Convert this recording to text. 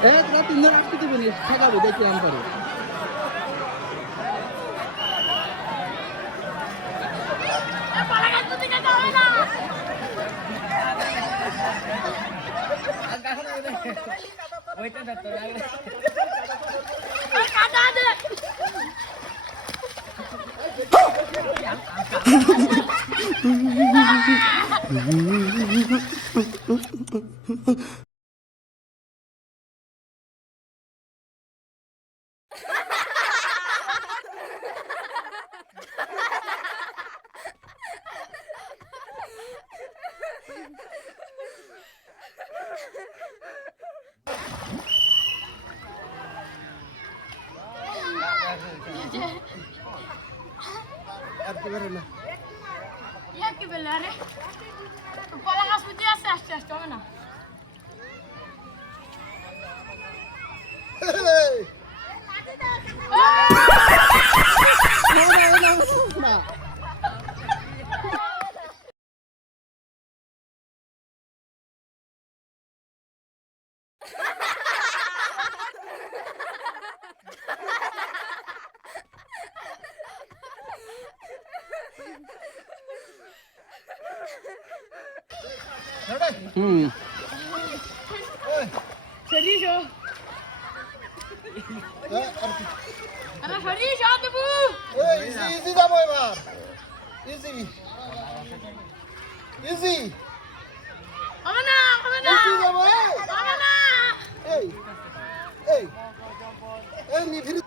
এ তোরা তিনজন আসতে দেবে নি ঠেকাবো দেখি আম পারে ইয়া কি বললে আরে কলা গাছ বুঝে আছে আস্তে আস্তে হবে না। যাব। এই এই এই নিভির